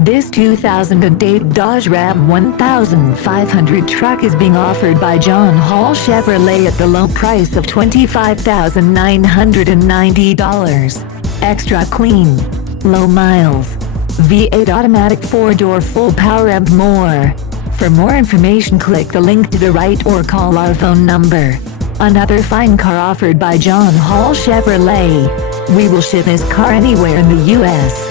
This 2008 Dodge Ram 1500 truck is being offered by John Hall Chevrolet at the low price of $25,990. Extra clean, low miles, V8 automatic 4-door full power and more. For more information, click the link to the right or call our phone number. Another fine car offered by John Hall Chevrolet. We will ship this car anywhere in the U.S.